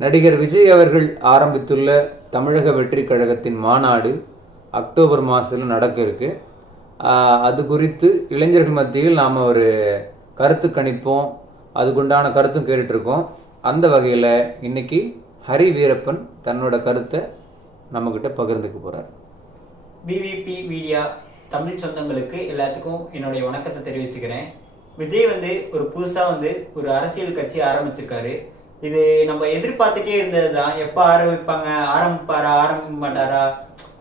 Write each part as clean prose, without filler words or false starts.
நடிகர் விஜய் அவர்கள் ஆரம்பித்துள்ள தமிழக வெற்றி கழகத்தின் மாநாடு அக்டோபர் மாதத்தில் நடக்க இருக்கு. அது குறித்து இளைஞர்கள் மத்தியில் நாம் ஒரு கருத்து கணிப்போம், அதுக்குண்டான கருத்தும் கேட்டுட்ருக்கோம். அந்த வகையில் இன்னைக்கு ஹரி வீரப்பன் தன்னோட கருத்தை நம்மக்கிட்ட பகிர்ந்துக்க போகிறார். பிவிபி மீடியா தமிழ் சொந்தங்களுக்கு எல்லாத்துக்கும் என்னுடைய வணக்கத்தை தெரிவிச்சுக்கிறேன். விஜய் ஒரு புதுசாக ஒரு அரசியல் கட்சி ஆரம்பிச்சிருக்காரு. இது நம்ம எதிர்பார்த்துட்டே இருந்தது தான். எப்போ ஆரம்பிப்பாங்க, ஆரம்பிப்பாரா ஆரம்பிக்க மாட்டாரா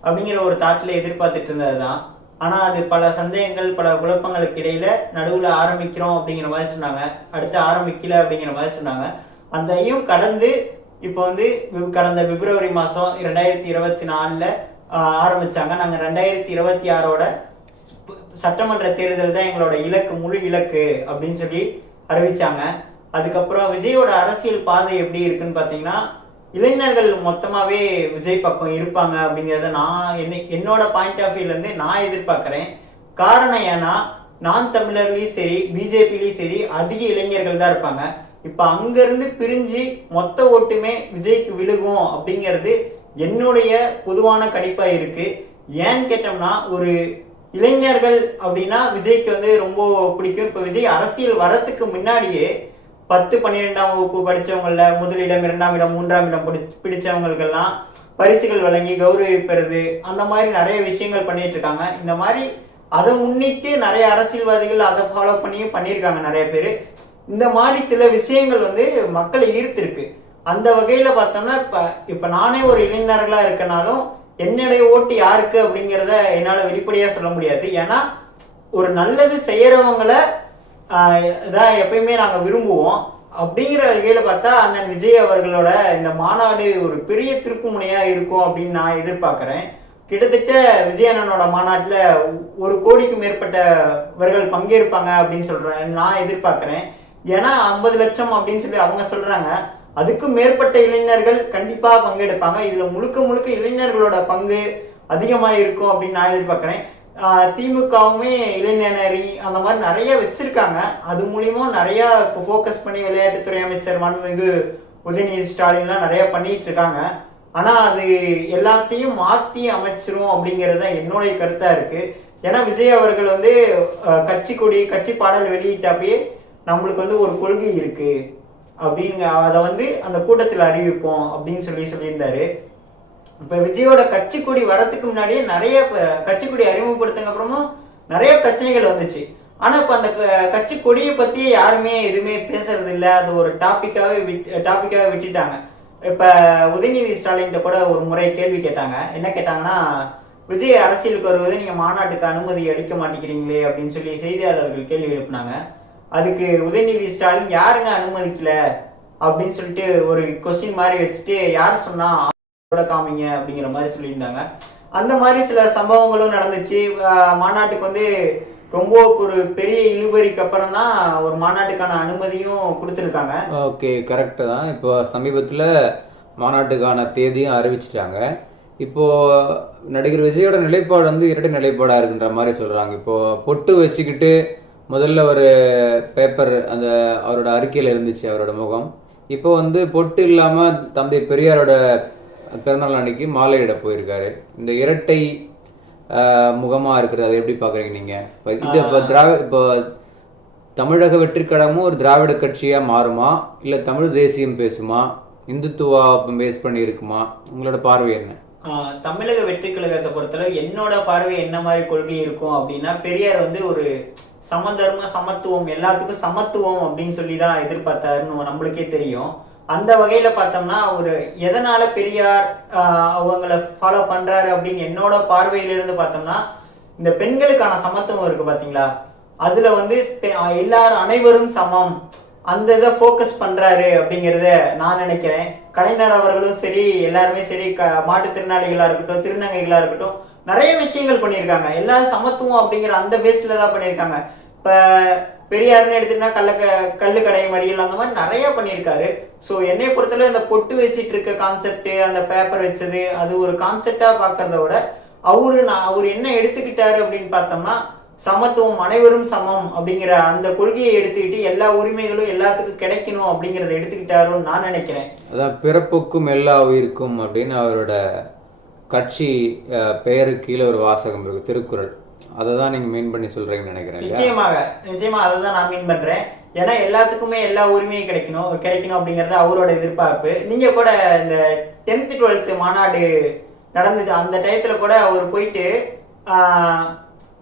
அப்படிங்கிற ஒரு தாட்டில் எதிர்பார்த்துட்டு இருந்தது தான். ஆனால் அது பல சந்தேகங்கள், பல குழப்பங்களுக்கு இடையில நடுவில் ஆரம்பிக்கிறோம் அப்படிங்கிற மாதிரி சொன்னாங்க, அடுத்து ஆரம்பிக்கல அப்படிங்கிற மாதிரி சொன்னாங்க. அதையும் கடந்து இப்போ கடந்த பிப்ரவரி மாதம் 2024 ஆரம்பிச்சாங்க. நாங்கள் 2026 சட்டமன்ற தேர்தல் தான் எங்களோட இலக்கு, முழு இலக்கு அப்படின்னு சொல்லி அறிவிச்சாங்க. அதுக்கப்புறம் விஜயோட அரசியல் பாதை எப்படி இருக்குன்னு பார்த்தீங்கன்னா, இளைஞர்கள் மொத்தமாகவே விஜய் பக்கம் இருப்பாங்க அப்படிங்கிறத என்னோட பாயிண்ட் ஆஃப் வியூலேருந்து நான் எதிர்பார்க்குறேன். காரணம் ஏன்னா, நான் தமிழர்லேயும் சரி பிஜேபிலையும் சரி அதிக இளைஞர்கள் தான் இருப்பாங்க. இப்போ அங்கேருந்து பிரிஞ்சு மொத்த ஓட்டுமே விஜய்க்கு விழுகும் அப்படிங்கிறது என்னுடைய பொதுவான கணிப்பாக இருக்குது. ஏன்னு கேட்டோம்னா, ஒரு இளைஞர்கள் அப்படின்னா விஜய்க்கு ரொம்ப பிடிக்கும். இப்போ விஜய் அரசியல் வரத்துக்கு முன்னாடியே 10, 12ஆம் வகுப்பு படித்தவங்கள முதலிடம், 2ஆம் இடம், 3ஆம் இடம் பிடிச்சவங்களுக்கெல்லாம் பரிசுகள் வழங்கி கௌரவிப்பது, அந்த மாதிரி நிறைய விஷயங்கள் பண்ணிட்டு இருக்காங்க. இந்த மாதிரி அதை முன்னிட்டு நிறைய அரசியல்வாதிகள் அதை ஃபாலோ பண்ணியிருக்காங்க நிறைய பேர். இந்த மாதிரி சில விஷயங்கள் மக்களை ஈர்த்திருக்கு. அந்த வகையில் பார்த்தோம்னா இப்போ நானே ஒரு இளைஞர்களாக இருக்கனாலும் என்னுடைய ஓட்டு யாருக்கு அப்படிங்கிறத என்னால் வெளிப்படையாக சொல்ல முடியாது. ஏன்னா ஒரு நல்லது செய்கிறவங்கள இதான் எப்பயுமே நாங்கள் விரும்புவோம். அப்படிங்கிற வகையில் பார்த்தா அண்ணன் விஜய் அவர்களோட இந்த மாநாடு ஒரு பெரிய திருப்பு முனையாக இருக்கும் அப்படின்னு நான் எதிர்பார்க்குறேன். கிட்டத்தட்ட விஜய் அண்ணனோட மாநாட்டில் 1 கோடிக்கு மேற்பட்டவர்கள் பங்கேற்பாங்க அப்படின்னு நான் எதிர்பார்க்குறேன். ஏன்னா 50 லட்சம் அப்படின்னு சொல்லி அவங்க சொல்கிறாங்க. அதுக்கும் மேற்பட்ட இளைஞர்கள் கண்டிப்பாக பங்கெடுப்பாங்க. இதில் முழுக்க இளைஞர்களோட பங்கு அதிகமாக இருக்கும் அப்படின்னு நான் எதிர்பார்க்குறேன். திமுகவுமே இளைஞரி அந்த மாதிரி நிறைய வச்சிருக்காங்க. அது மூலியமா நிறைய இப்போ ஃபோக்கஸ் பண்ணி விளையாட்டுத்துறை அமைச்சர் மாண்புமிகு உதயநிதி ஸ்டாலின்லாம் நிறைய பண்ணிட்டு இருக்காங்க. ஆனா அது எல்லாத்தையும் மாற்றி அமைச்சிரும் அப்படிங்கிறது தான் என்னுடைய கருத்தா இருக்கு. ஏன்னா விஜய் அவர்கள் கட்சி பாடல் வெளியிட்டப்பயே நம்மளுக்கு ஒரு கொள்கை இருக்கு அப்படின்னு அதை அந்த கூட்டத்தில் அறிவிப்போம் அப்படின்னு சொல்லியிருந்தாரு. இப்போ விஜயோட கட்சி கொடி வரத்துக்கு முன்னாடியே நிறைய கட்சி கொடி அறிமுகப்படுத்துங்க அப்புறமும் நிறைய பிரச்சனைகள் வந்துச்சு. ஆனால் இப்போ அந்த கட்சி கொடியை பற்றி யாருமே எதுவுமே பேசுறது இல்லை. அது ஒரு டாப்பிக்காகவே விட்டுட்டாங்க. இப்போ உதயநிதி ஸ்டாலின் கூட ஒரு முறை கேள்வி கேட்டாங்க. என்ன கேட்டாங்கன்னா, விஜய் அரசியலுக்கு வருவது நீங்கள் மாநாட்டுக்கு அனுமதி அளிக்க மாட்டேங்கிறீங்களே அப்படின்னு சொல்லி செய்தியாளர்கள் கேள்வி எழுப்பினாங்க. அதுக்கு உதயநிதி ஸ்டாலின் யாருங்க அனுமதிக்கல அப்படின்னு சொல்லிட்டு ஒரு கொஸ்டின் மாதிரி வச்சுட்டு, யார் சொன்னா காமிங்க அப்படிங்கிற மாதிரி சொல்லியிருந்தாங்க. அந்த மாதிரி சில சம்பவங்களும் நடந்துச்சு. மாநாட்டுக்கு ரொம்ப ஒரு பெரிய இழுபறிக்கு அப்புறம் தான் ஒரு மாநாட்டுக்கான அனுமதியும் கொடுத்துருக்காங்க. ஓகே, கரெக்டு தான். இப்போ சமீபத்தில் மாநாட்டுக்கான தேதியும் அறிவிச்சிட்டாங்க. இப்போது நடிகர் விஜயோட நிலைப்பாடு இரட்டை நிலைப்பாடாக இருக்குன்ற மாதிரி சொல்கிறாங்க. இப்போது பொட்டு வச்சுக்கிட்டு முதல்ல ஒரு பேப்பர் அந்த அவரோட அறிக்கையில் இருந்துச்சு அவரோட முகம். இப்போ பொட்டு இல்லாமல் தந்தை பெரியாரோட பிறந்தநாள் அன்னைக்கு மாலையிட போயிருக்காரு. இந்த இரட்டை முகமாக இருக்கிறது அதை எப்படி பார்க்குறீங்க நீங்கள்? இது இப்போ தமிழக வெற்றி கழகமும் ஒரு திராவிட கட்சியாக மாறுமா, இல்லை தமிழ் தேசியம் பேசுமா, இந்துத்துவா பேஸ் பண்ணி இருக்குமா? உங்களோட பார்வை என்ன? தமிழக வெற்றி கழகத்தை பொறுத்தளவு என்னோட பார்வை என்ன மாதிரி கொள்கை இருக்கும் அப்படின்னா, பெரியார் ஒரு சமதர்ம சமத்துவம், எல்லாத்துக்கும் சமத்துவம் அப்படின்னு சொல்லி தான் எதிர்பார்த்தாருன்னு நம்மளுக்கே தெரியும். அந்த வகையில பார்த்தோம்னா எதனால பெரியார் அவங்கள ஃபாலோ பண்றாரு அப்படின்னு என்னோட பார்வையிலிருந்து பார்த்தோம்னா, இந்த பெண்களுக்கான சமத்துவம் இருக்கு பாத்தீங்களா, அதுல எல்லாரும் அனைவரும் சமம், அந்த இதை ஃபோக்கஸ் பண்றாரு அப்படிங்கிறத நான் நினைக்கிறேன். கலைஞர் அவர்களும் சரி, எல்லாருமே சரி, மாற்றுத்திறனாளிகளா இருக்கட்டும், திருநங்கைகளா இருக்கட்டும், நிறைய விஷயங்கள் பண்ணியிருக்காங்க. எல்லாரும் சமத்துவம் அப்படிங்கிற அந்த பேஸ்ல தான் பண்ணியிருக்காங்க. இப்போ பெரியார்னு எடுத்துட்டா கல்லு கடை மறியல் அந்த மாதிரி நிறைய பண்ணியிருக்காரு. ஸோ என்னை பொறுத்தவரை இந்த பொட்டு வச்சிட்டு இருக்க கான்செப்ட், அந்த பேப்பர் வச்சது, அது ஒரு கான்செப்டா பார்க்கறத விட அவர் என்ன எடுத்துக்கிட்டாரு அப்படின்னு பார்த்தோம்னா, சமத்துவம், அனைவரும் சமம் அப்படிங்கிற அந்த கொள்கையை எடுத்துக்கிட்டு எல்லா உரிமைகளும் எல்லாத்துக்கும் கிடைக்கணும் அப்படிங்கறத எடுத்துக்கிட்டாருன்னு நான் நினைக்கிறேன். அதான் பிறப்புக்கும் எல்லா உயிருக்கும் அப்படின்னு அவரோட கட்சி பெயருக்கு கீழே ஒரு வாசகம் இருக்கு, திருக்குறள். அதை தான் நீங்க மீன் பண்ணி சொல்றீங்கன்னு நினைக்கிறேன். நிச்சயமா அதை தான் நான் மீன் பண்றேன். ஏன்னா எல்லாத்துக்குமே எல்லா உரிமையும் கிடைக்கணும் அப்படிங்கறது அவரோட எதிர்பார்ப்பு. நீங்க கூட இந்த 10th 12th மாநாடு நடந்தது அந்த டயத்துல கூட அவர் போயிட்டு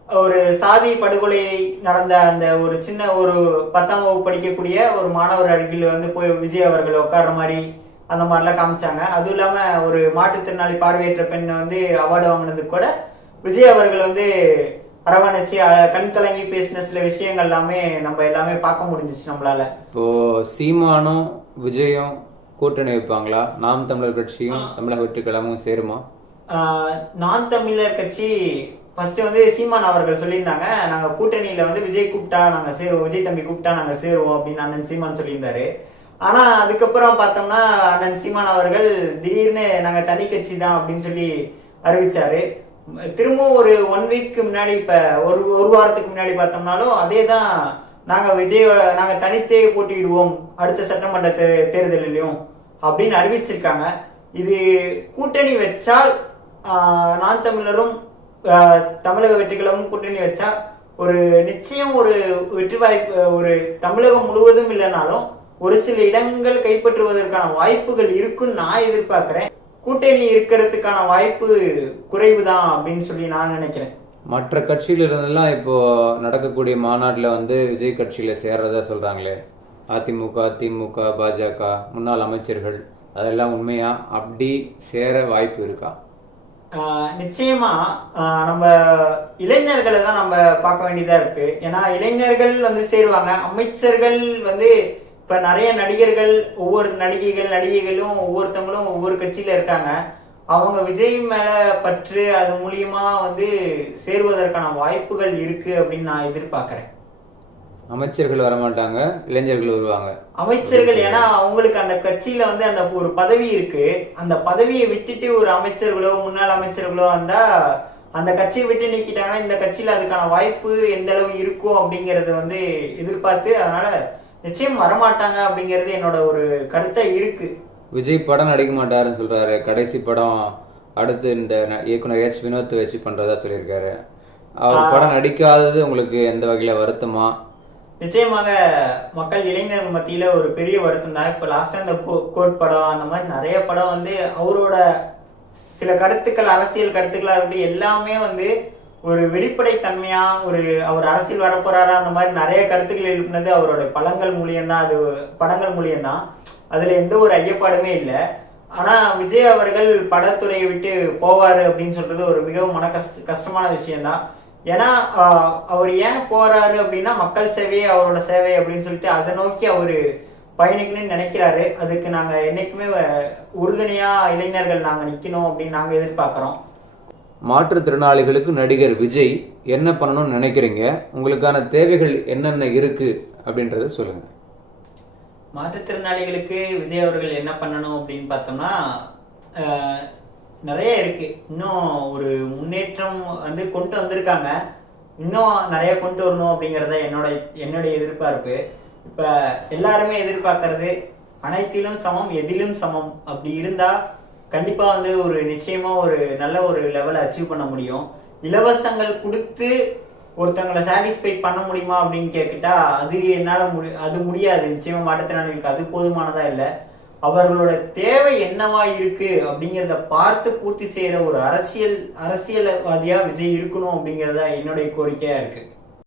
ஒரு சாதி படுகொலை நடந்த அந்த ஒரு சின்ன ஒரு 10ஆம் வகுப்பு படிக்கக்கூடிய ஒரு மாணவர் அருகில் வந்து போய் விஜய் அவர்கள் உட்கார்ற மாதிரி அந்த மாதிரிலாம் காமிச்சாங்க. அதுவும் இல்லாம ஒரு மாற்றுத்திறனாளி பார்வையற்ற பெண் வந்து அவார்டு வாங்கினதுக்கு கூட விஜய் அவர்கள் வந்து அரவணைச்சு கண் கலங்கி பேசின சில விஷயங்கள் நம்ம எல்லாமே பார்க்க முடிஞ்சிச்சு நம்மளால. இப்போ சீமானும் விஜயும் கூட்டணி வைப்பாங்களா? நாம் தமிழர் கட்சியும் தமிழக வெற்றிக்கழகமும் சேருமா? நாம் தமிழர் கட்சி ஃபர்ஸ்ட் வந்து சீமான் அவர்கள் சொல்லியிருந்தாங்க, நாங்க கூட்டணியில வந்து விஜய் கூப்பிட்டா நாங்க சேருவோம், விஜய் தம்பி கூப்பிட்டா நாங்க சேருவோம் அப்படின்னு அண்ணன் சீமான் சொல்லியிருந்தாரு. ஆனா அதுக்கப்புறம் பார்த்தோம்னா அண்ணன் சீமான் அவர்கள் திடீர்னு நாங்க தனி கட்சி தான் அப்படின்னு சொல்லி அறிவிச்சாரு. திரும்பவும் ஒரு 1 வீக்கு முன்னாடி, இப்ப ஒரு வாரத்துக்கு முன்னாடி பார்த்தோம்னாலும் அதே தான், நாங்க தனித்தே போட்டியிடுவோம் அடுத்த சட்டமன்ற தேர்தலிலும் அப்படின்னு அறிவிச்சிருக்காங்க. இது கூட்டணி வச்சால் நான் தமிழரும் தமிழக வெற்றிக்கழகமும் கூட்டணி வச்சா ஒரு நிச்சயம் ஒரு வெற்றி வாய்ப்பு, ஒரு தமிழகம் முழுவதும் இல்லைனாலும் ஒரு சில இடங்கள் கைப்பற்றுவதற்கான வாய்ப்புகள் இருக்குன்னு நான் எதிர்பார்க்கிறேன். கூட்டணி இருக்கிறதுக்கான வாய்ப்பு குறைவு தான் அப்படின்னு சொல்லி நான் நினைக்கிறேன். மற்ற கட்சியில இருந்தெல்லாம் இப்போ நடக்கக்கூடிய மாநாட்டில் வந்து விஜய் கட்சியில சேர்றதா சொல்றாங்களே, அதிமுக, திமுக, பாஜக முன்னாள் அமைச்சர்கள், அதெல்லாம் உண்மையா? அப்படி சேர வாய்ப்பு இருக்கா? நிச்சயமா நம்ம இளைஞர்களை தான் நம்ம பார்க்க வேண்டியதா இருக்கு. ஏன்னா இளைஞர்கள் வந்து சேருவாங்க. அமைச்சர்கள் வந்து இப்ப நிறைய நடிகர்கள், ஒவ்வொரு நடிகைகளும் ஒவ்வொருத்தவங்களும் ஒவ்வொரு கட்சியில இருக்காங்க. அவங்க விஜய் மேல பற்று அது மூலியமா வந்து சேருவதற்கான வாய்ப்புகள் இருக்கு அப்படின்னு நான் எதிர்பார்க்கிறேன். அமைச்சர்கள் வரமாட்டாங்க, இளைஞர்கள் வருவாங்க. அமைச்சர்கள் ஏன்னா அவங்களுக்கு அந்த கட்சியில வந்து அந்த ஒரு பதவி இருக்கு. அந்த பதவியை விட்டுட்டு ஒரு அமைச்சர்களோ முன்னாள் அமைச்சர்களோ வந்தா அந்த கட்சியை விட்டு நீக்கிட்டாங்கன்னா இந்த கட்சியில அதுக்கான வாய்ப்பு எந்த அளவு இருக்கும் அப்படிங்கறது வந்து எதிர்பார்த்து, அதனால நிச்சயம் வரமாட்டாங்க அப்படிங்கிறது என்னோட ஒரு கருத்தா இருக்கு. விஜய் படம் நடிக்க மாட்டாருன்னு சொல்றாரு. கடைசி படம் அடுத்து இந்த இயக்குனர் எஸ் வினோத் வச்சு பண்றதா சொல்லியிருக்காரு. அவர் படம் நடிக்காதது உங்களுக்கு எந்த வகையில வருத்தமா? நிச்சயமாக மக்கள் இளைஞர்கள் மத்தியில ஒரு பெரிய வருத்தம் தான். இப்போ லாஸ்டா இந்த கோட் படம் அந்த மாதிரி நிறைய படம் வந்து அவரோட சில கருத்துக்கள், அரசியல் கருத்துக்களா இருக்கட்டும், எல்லாமே வந்து ஒரு வெளிப்படைத்தன்மையா அவர் அரசியல் வரப்போறாரா அந்த மாதிரி நிறைய கருத்துக்கள் எழுப்பினது அவரோட படங்கள் மூலியம்தான். அதுல எந்த ஒரு ஐயப்பாடுமே இல்லை. ஆனா விஜய் அவர்கள் படத்துறையை விட்டு போவாரு அப்படின்னு சொல்றது ஒரு மிகவும் கஷ்டமான விஷயம்தான். ஏன்னா அவர் ஏன் போறாரு அப்படின்னா மக்கள் சேவையே அவரோட சேவை அப்படின்னு சொல்லிட்டு அதை நோக்கி அவரு பயணிக்கணும்னு நினைக்கிறாரு. அதுக்கு நாங்க என்னைக்குமே உறுதுணையா இளைஞர்கள் நாங்க நிக்கணும் அப்படின்னு நாங்க எதிர்பார்க்கிறோம். மாற்றுத்திறனாளிகளுக்கு நடிகர் விஜய் என்ன பண்ணணும்னு நினைக்கிறீங்க? உங்களுக்கான தேவைகள் என்னென்ன இருக்கு அப்படின்றத சொல்லுங்க. மாற்றுத்திறனாளிகளுக்கு விஜய் அவர்கள் என்ன பண்ணணும் அப்படின்னு பார்த்தோம்னா நிறைய இருக்கு. இன்னும் ஒரு முன்னேற்றம் வந்து கொண்டு வந்திருக்காங்க, இன்னும் நிறைய கொண்டு வரணும் அப்படிங்கிறத என்னுடைய எதிர்பார்ப்பு. இப்ப எல்லாருமே எதிர்பார்க்கறது அனைத்திலும் சமம், எதிலும் சமம். அப்படி இருந்தா கண்டிப்பா வந்து ஒரு நிச்சயமா ஒரு நல்ல ஒரு லெவலை அச்சீவ் பண்ண முடியும். இலவசங்கள் கொடுத்து ஒருத்தவங்களை சாட்டிஸ்ஃபை பண்ண முடியுமா அப்படின்னு கேட்கிட்டா அது என்னால அது முடியாது. நிச்சயமா மாற்றுத்திறனாளிகளுக்கு அது போதுமானதா இல்லை. அவர்களோட தேவை என்னவா இருக்கு அப்படிங்கிறத பார்த்து பூர்த்தி செய்யற ஒரு அரசியல்வாதியா விஜய் இருக்கணும் அப்படிங்கறத என்னுடைய கோரிக்கையா இருக்கு.